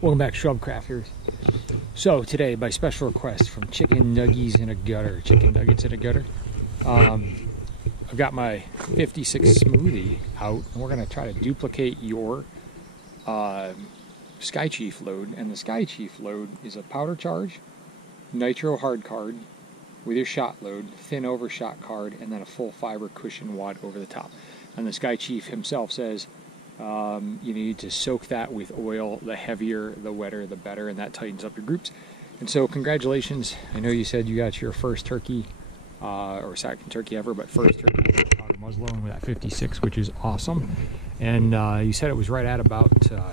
Welcome back, Shrubcrafters. So today, by special request from Chicken Nuggets in a Gutter, I've got my 56 smoothie out, and we're going to try to duplicate your Skychief load. And the Skychief load is a powder charge, nitro hard card with your shot load, thin overshot card, and then a full fiber cushion wad over the top. And the Skychief himself says you need to soak that with oil. The heavier, the wetter, the better, and that tightens up your groups. And so congratulations. I know you said you got your first turkey, or second turkey ever, but first turkey powder muzzleloading with that 56, which is awesome. And you said it was right at about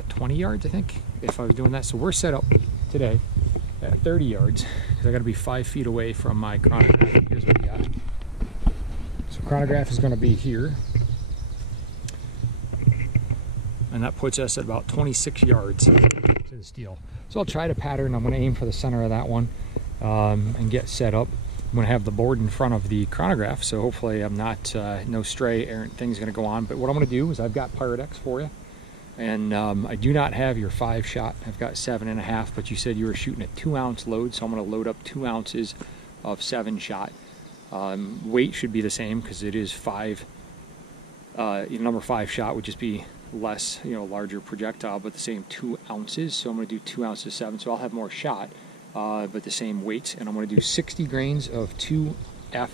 20 yards, I think, if I was doing that. So we're set up today at 30 yards, because I got to be 5 feet away from my chronograph. Here's what we got. So chronograph is going to be here, and that puts us at about 26 yards to the steel. So I'll try to pattern. I'm going to aim for the center of that one and get set up. I'm going to have the board in front of the chronograph, so hopefully I'm not, no stray errant things going to go on. But what I'm going to do is I've got Pyrex for you, and I do not have your 5-shot. I've got 7.5, but you said you were shooting a 2-ounce load, so I'm going to load up 2 ounces of 7-shot. Weight should be the same because it is 5. Number 5 shot would just be less, larger projectile, but the same 2 ounces. So I'm going to do 2 ounces 7, so I'll have more shot, but the same weight. And I'm going to do 60 grains of 2F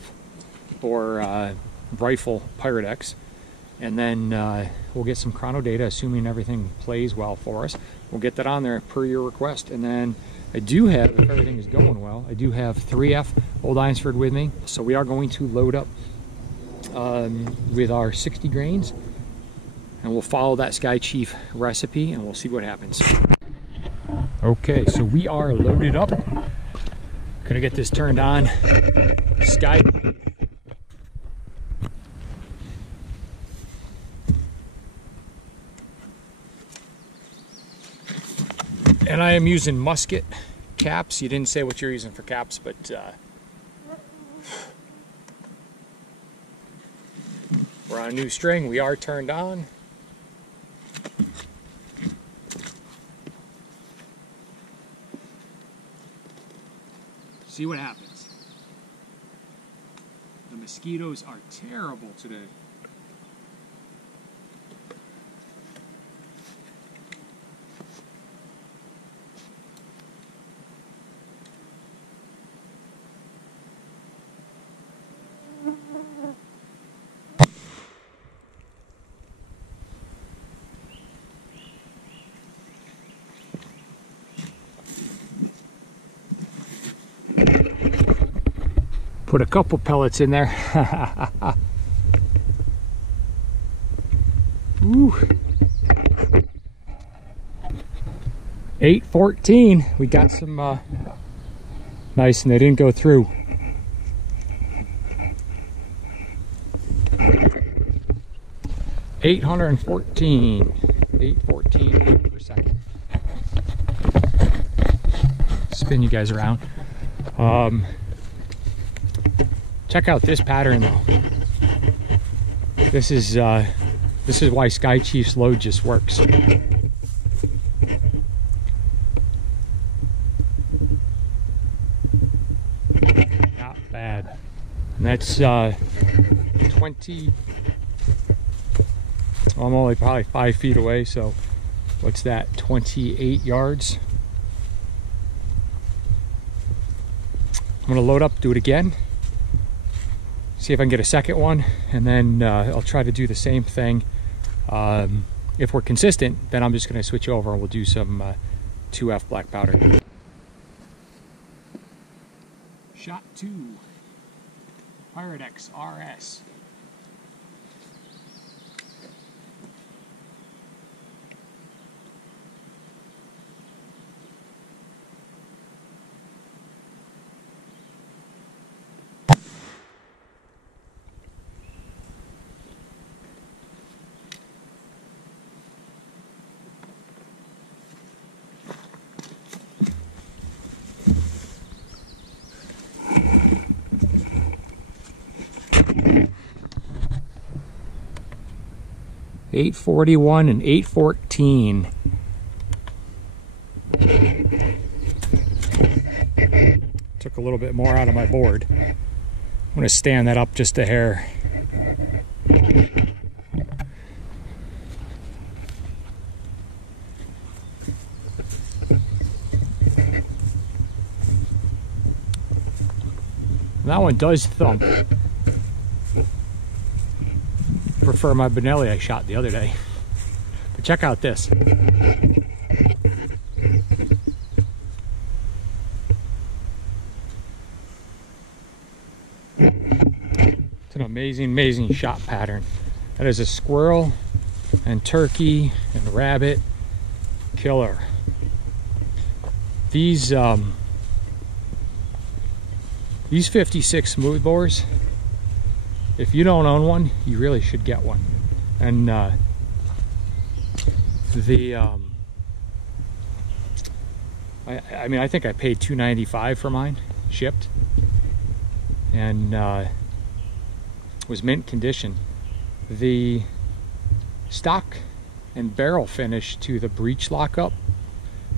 or rifle Pyrex, and then we'll get some chrono data, assuming everything plays well for us. We'll get that on there per your request. And then I do have, if everything is going well, I do have 3F Old Eynsford with me, so we are going to load up with our 60 grains, and we'll follow that Skychief recipe, and we'll see what happens. Okay, so we are loaded up. Gonna get this turned on. Sky. And I am using musket caps. You didn't say what you're using for caps, but we're on a new string. We are turned on. See what happens. The mosquitoes are terrible today. Put a couple pellets in there. Ooh. 814. We got some nice, and they didn't go through. $814 per second. Spin you guys around. Check out this pattern though. This is why Skychief's load just works. Not bad. And that's 20. I'm only probably 5 feet away, so what's that? 28 yards. I'm gonna load up, do it again. See if I can get a second one, and then I'll try to do the same thing. If we're consistent, then I'm just going to switch over and we'll do some 2F black powder. Shot 2, Pyrex RS. $841 and $814. took a little bit more out of my board. I'm going to stand that up just a hair. That one does thump. Prefer my Benelli I shot the other day. But check out this. It's an amazing, amazing shot pattern. That is a squirrel and turkey and rabbit killer. These 56 smoothbores, if you don't own one, you really should get one. And I mean, I think I paid $2.95 for mine, shipped, and was mint condition. The stock and barrel finish to the breech lockup,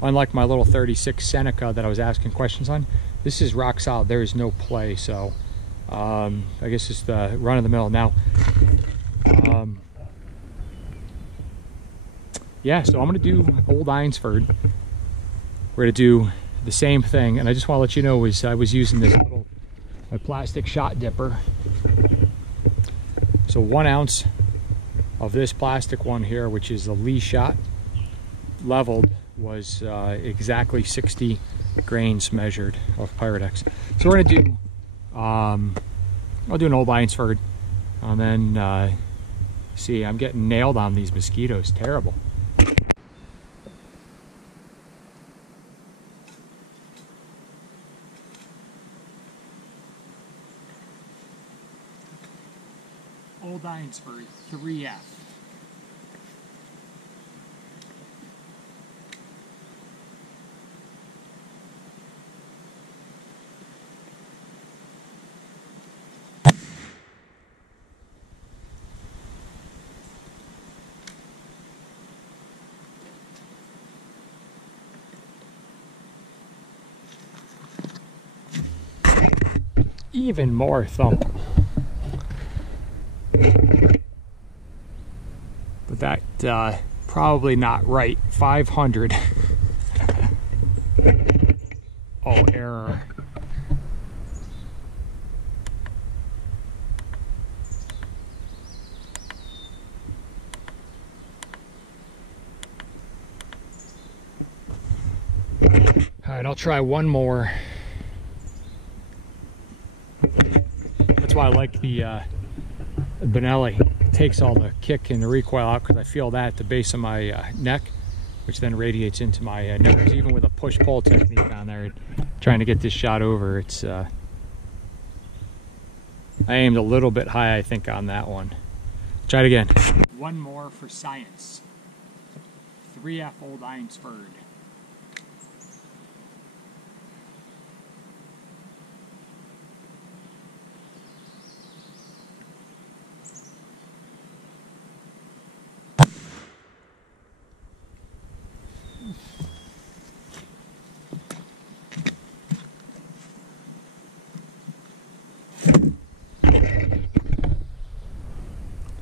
unlike my little 36 Seneca that I was asking questions on, this is rock solid. There is no play. So I guess it's the run of the mill. Now yeah, so I'm gonna do Old Eynsford. We're gonna do the same thing, and I just want to let you know I was using this little plastic shot dipper. So 1 ounce of this plastic one here, which is a Lee shot, leveled, was exactly 60 grains measured of Pyrodex. So we're gonna do I'll do an Old Eynsford, and then see, I'm getting nailed on these mosquitoes. Terrible. Old Eynsford 3F. Even more thump. But that probably not right. 500. Oh, error. All right, I'll try one more. That's why I like the Benelli. It takes all the kick and the recoil out, because I feel that at the base of my neck, which then radiates into my nose. Even with a push-pull technique on there, trying to get this shot over, it's I aimed a little bit high, I think, on that one. Try it again. One more for science. 3F Old Eynsford.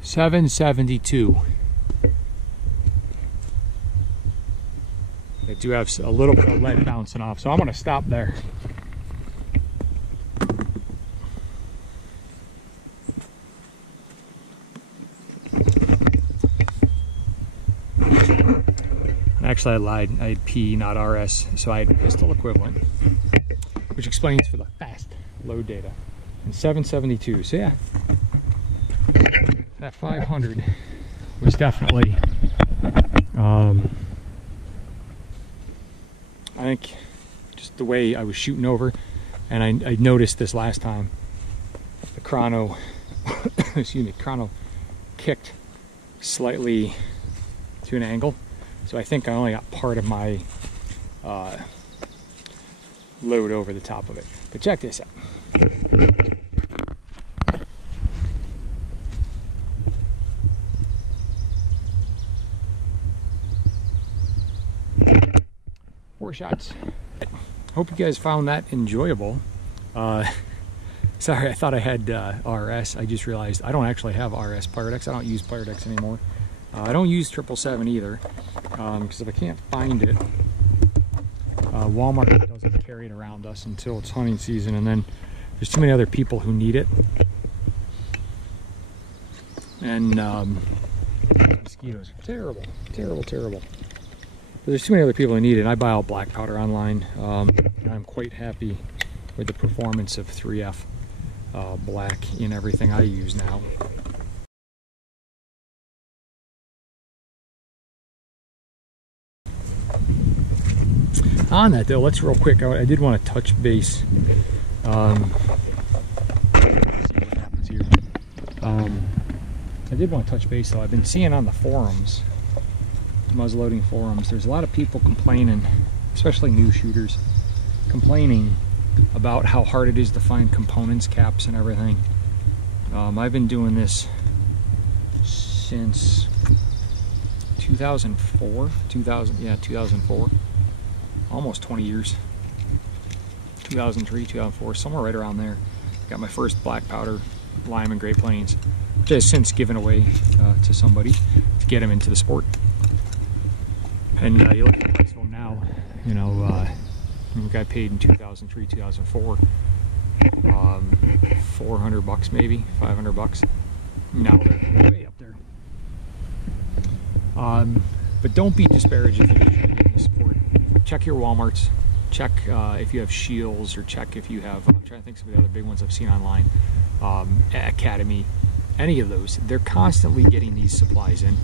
$7.72. I do have a little bit of lead bouncing off, so I'm going to stop there. Actually, I lied. I had P, not RS, so I had pistol equivalent, which explains for the fast load data. And 7.72. So yeah, that 500 was definitely, I think, just the way I was shooting over, and I noticed this last time. The chrono, excuse me, chrono kicked slightly to an angle. So I think I only got part of my load over the top of it. But check this out. Four shots. Hope you guys found that enjoyable. Sorry, I thought I had RS. I just realized I don't actually have RS Pyrodex. I don't use Pyrodex anymore. I don't use 777 either, because if I can't find it, Walmart doesn't carry it around us until it's hunting season, and then there's too many other people who need it. And mosquitoes are terrible, terrible, terrible. But there's too many other people who need it, and I buy all black powder online. And I'm quite happy with the performance of 3F black in everything I use now. On that though, let's real quick, I did want to touch base. See what happens here. I did want to touch base though. I've been seeing on the forums, muzzleloading forums, there's a lot of people complaining, especially new shooters, complaining about how hard it is to find components, caps, and everything. I've been doing this since 2004, 2004, almost 20 years, 2003, 2004, somewhere right around there. Got my first black powder lime in Great Plains, which I have since given away to somebody to get him into the sport. And you look at the price of them now, you know, the guy paid in 2003, 2004, 400 bucks maybe, 500 bucks. Now they're way up there. But don't be disparaged if you're trying to get in the sport. Check your Walmarts. Check if you have Shields, or check if you have, I'm trying to think of some of the other big ones I've seen online, Academy, any of those. They're constantly getting these supplies in.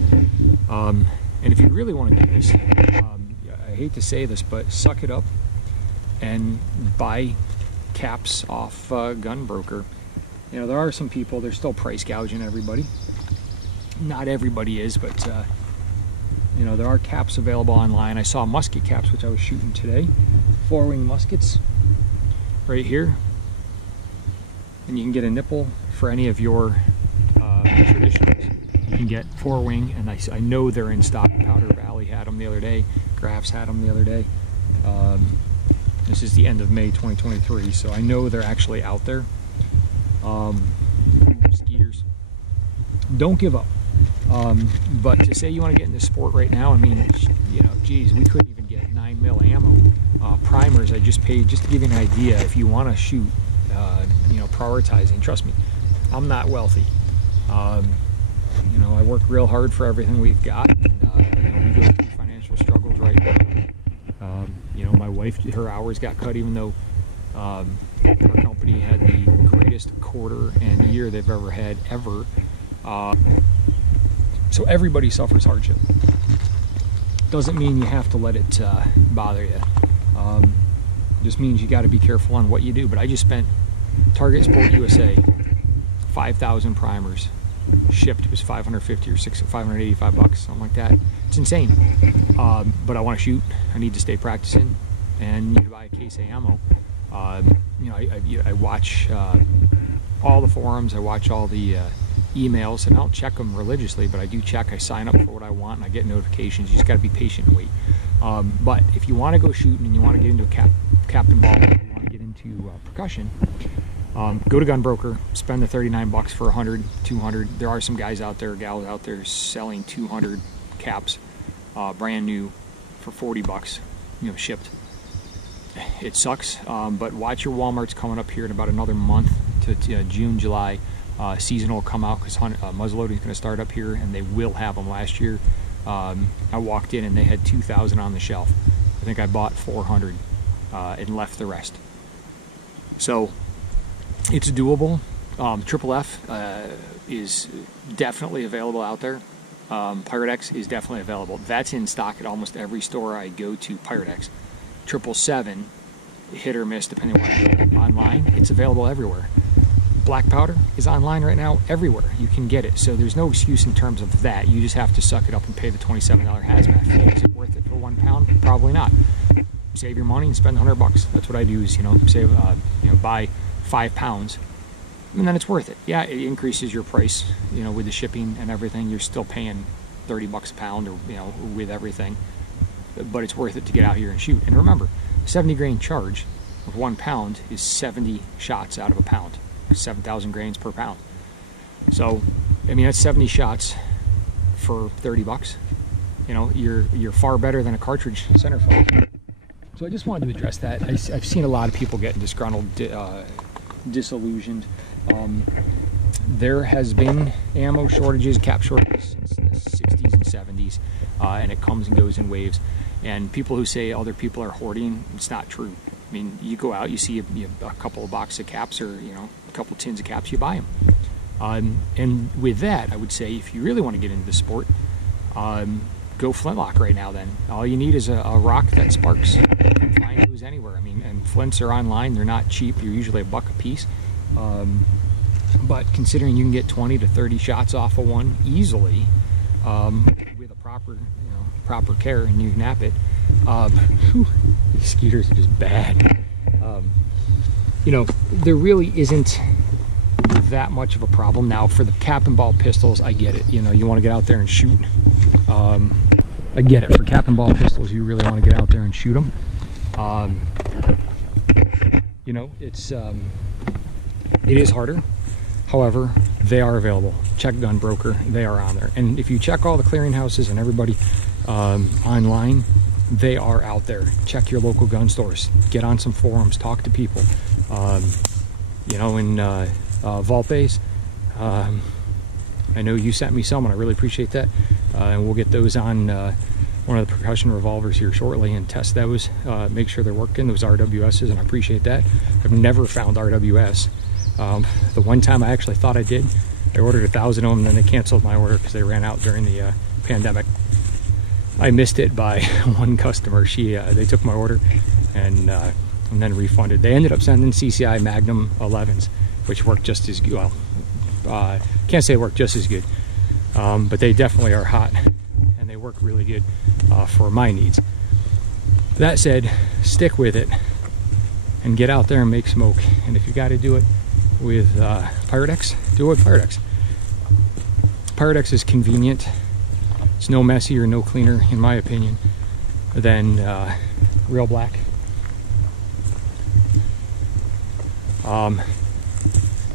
And if you really want to do this, I hate to say this, but suck it up and buy caps off Gunbroker. You know, there are some people, they're still price gouging everybody. Not everybody is, but you know, there are caps available online. I saw musket caps, which I was shooting today, 4-wing muskets right here, and you can get a nipple for any of your traditionals. You can get 4-wing, and I know they're in stock. Powder Valley had them the other day, Graphs had them the other day. This is the end of May 2023, so I know they're actually out there. Skeeters, don't give up. But to say you want to get in this sport right now, I mean, you know, geez, we couldn't even get 9mm ammo. Primers, I just paid, just to give you an idea, if you want to shoot, you know, prioritizing, trust me, I'm not wealthy. You know, I work real hard for everything we've got, and you know, we go through financial struggles right now. You know, my wife, her hours got cut, even though her company had the greatest quarter and year they've ever had, ever. So everybody suffers hardship. Doesn't mean you have to let it bother you. Just means you got to be careful on what you do. But I just spent, Target Sport USA, 5,000 primers. Shipped, it was 550 or 585 bucks, something like that. It's insane. But I want to shoot. I need to stay practicing, and need to buy a case of ammo. You know, I watch all the forums. I watch all the emails, and I don't check them religiously, but I do check. I sign up for what I want, and I get notifications. You just got to be patient and wait. But if you want to go shooting and you want to get into a cap and ball, or you want to get into percussion, go to Gunbroker, spend the 39 bucks for 100, 200. There are some guys out there, gals out there selling 200 caps, brand new, for 40 bucks, you know, shipped. It sucks, but watch your Walmarts coming up here in about another month to June, July. Season will come out, because muzzleloading is going to start up here, and they will have them. Last year, I walked in and they had 2,000 on the shelf. I think I bought 400 and left the rest. So it's doable. Triple F is definitely available out there. Pyrodex is definitely available. That's in stock at almost every store I go to. Pyrodex. 777, hit or miss depending on what you do. Online, it's available everywhere. Black powder is online right now everywhere. You can get it, so there's no excuse in terms of that. You just have to suck it up and pay the $27 hazmat fee. Is it worth it for 1 pound? Probably not. Save your money and spend 100 bucks. That's what I do. Is, you know, save, you know, buy 5 pounds, and then it's worth it. Yeah, it increases your price, you know, with the shipping and everything. You're still paying 30 bucks a pound, or, you know, with everything, but it's worth it to get out here and shoot. And remember, 70 grain charge of 1 pound is 70 shots out of a pound, 7,000 grains per pound. So, I mean, that's 70 shots for 30 bucks. You know, you're far better than a cartridge centerfold. So I just wanted to address that. I've seen a lot of people getting disgruntled, disillusioned. There has been ammo shortages, cap shortages since the 60s and 70s, and it comes and goes in waves. And people who say other people are hoarding, it's not true. I mean, you go out, you see a couple of boxes of caps, or a couple tins of caps, you buy them. And with that, I would say, if you really want to get into the sport, go flintlock right now. Then all you need is a rock that sparks. You can find those anywhere. I mean, and flints are online. They're not cheap. You're usually $1 a piece. But considering you can get 20 to 30 shots off of one easily, with a proper care, and you nap it, these skeeters are just bad. There really isn't that much of a problem. Now for the cap and ball pistols, I get it. You want to get out there and shoot. I get it. For cap and ball pistols, you really want to get out there and shoot them. It is harder. However, they are available. Check Gun Broker, they are on there. And if you check all the clearinghouses and everybody online, they are out there. Check your local gun stores. Get on some forums. Talk to people. In Vault Base, I know you sent me some, and I really appreciate that. And we'll get those on one of the percussion revolvers here shortly and test those. Make sure they're working, those RWSs, and I appreciate that. I've never found RWS. The one time I actually thought I did, I ordered 1,000 of them, and then they canceled my order because they ran out during the pandemic. I missed it by one customer. They took my order and then refunded. They ended up sending CCI Magnum 11s, which worked just as good. Well, can't say it worked just as good, but they definitely are hot, and they work really good for my needs. That said, stick with it and get out there and make smoke. And if you got to do it with Pyrex, do it with Pyrex. Pyrex is convenient. It's no messier, no cleaner, in my opinion, than Real Black.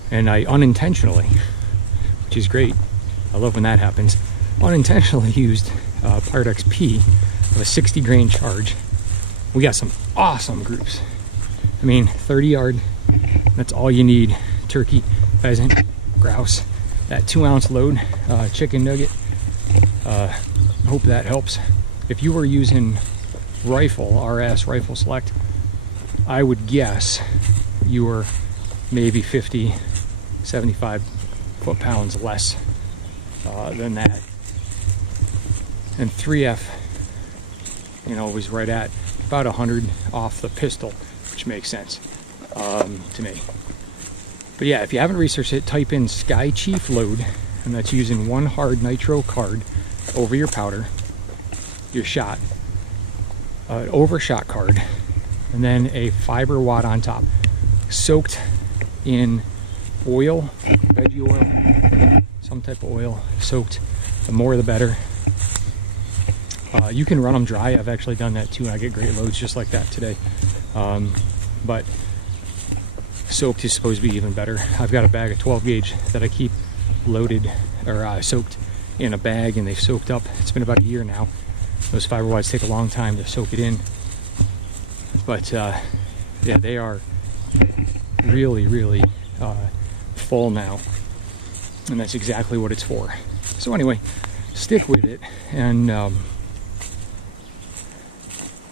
And I unintentionally, which is great, I love when that happens, unintentionally used Pyrex P of a 60 grain charge. We got some awesome groups. I mean, 30 yard, that's all you need. Turkey, pheasant, grouse, that 2-ounce load, chicken nugget. Hope that helps. If you were using rifle, RS, Rifle Select, I would guess you were maybe 50, 75 foot-pounds less than that. And 3F, was right at about 100 off the pistol, which makes sense to me. But yeah, if you haven't researched it, type in Skychief load, and that's using 1 hard nitro card over your powder, your shot, an overshot card, and then a fiber wad on top, soaked in oil, veggie oil, some type of oil, soaked. The more the better. You can run them dry. I've actually done that too, and I get great loads just like that today. But soaked is supposed to be even better. I've got a bag of 12 gauge that I keep loaded, or soaked in a bag, and they've soaked up. It's been about a year now. Those fiber wads take a long time to soak it in. But yeah, they are really, really full now. And that's exactly what it's for. So anyway, stick with it, and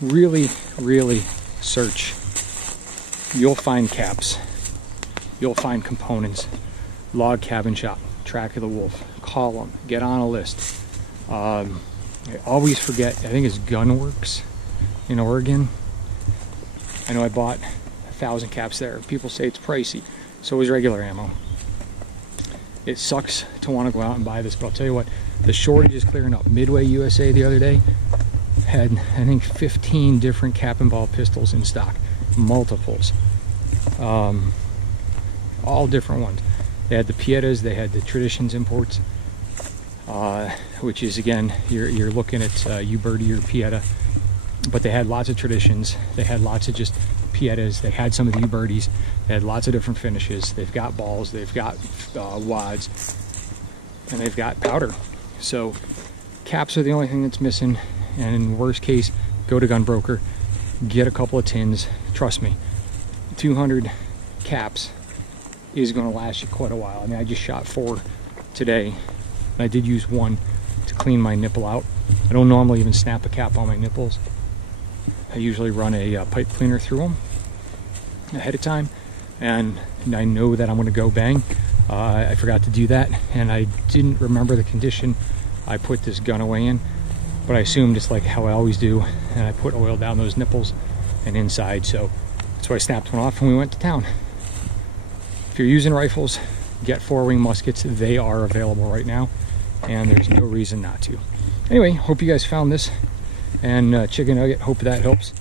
really, really search. You'll find caps. You'll find components. Log Cabin Shop, Track of the Wolf. Call them. Get on a list. I always forget. I think it's Gunworks in Oregon. I know I bought 1,000 caps there. People say it's pricey. So is regular ammo. It sucks to want to go out and buy this, but I'll tell you what, the shortage is clearing up. Midway USA the other day had, I think, 15 different cap and ball pistols in stock. Multiples. All different ones. They had the Pietas, they had the Traditions imports, which is, again, you're looking at U-Birdie or Pieta, but they had lots of Traditions. They had lots of just Pietas, they had some of the U-birdies, they had lots of different finishes. They've got balls, they've got wads, and they've got powder. So caps are the only thing that's missing, and in worst case, go to gun broker, get a couple of tins. Trust me, 200 caps is going to last you quite a while. I mean, I just shot 4 today, and I did use 1 to clean my nipple out. I don't normally even snap a cap on my nipples. I usually run a pipe cleaner through them ahead of time, and I know that I'm going to go bang. I forgot to do that, and I didn't remember the condition I put this gun away in, but I assumed it's like how I always do, and I put oil down those nipples and inside, so that's why I snapped one off and we went to town. If you're using rifles, get 4-wing muskets. They are available right now, and there's no reason not to. Anyway, hope you guys found this, and chicken nugget, hope that helps.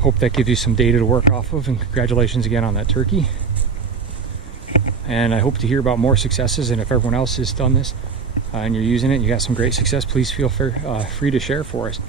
Hope that gives you some data to work off of, and congratulations again on that turkey. And I hope to hear about more successes, and if everyone else has done this and you're using it and you got some great success, please feel free to share for us.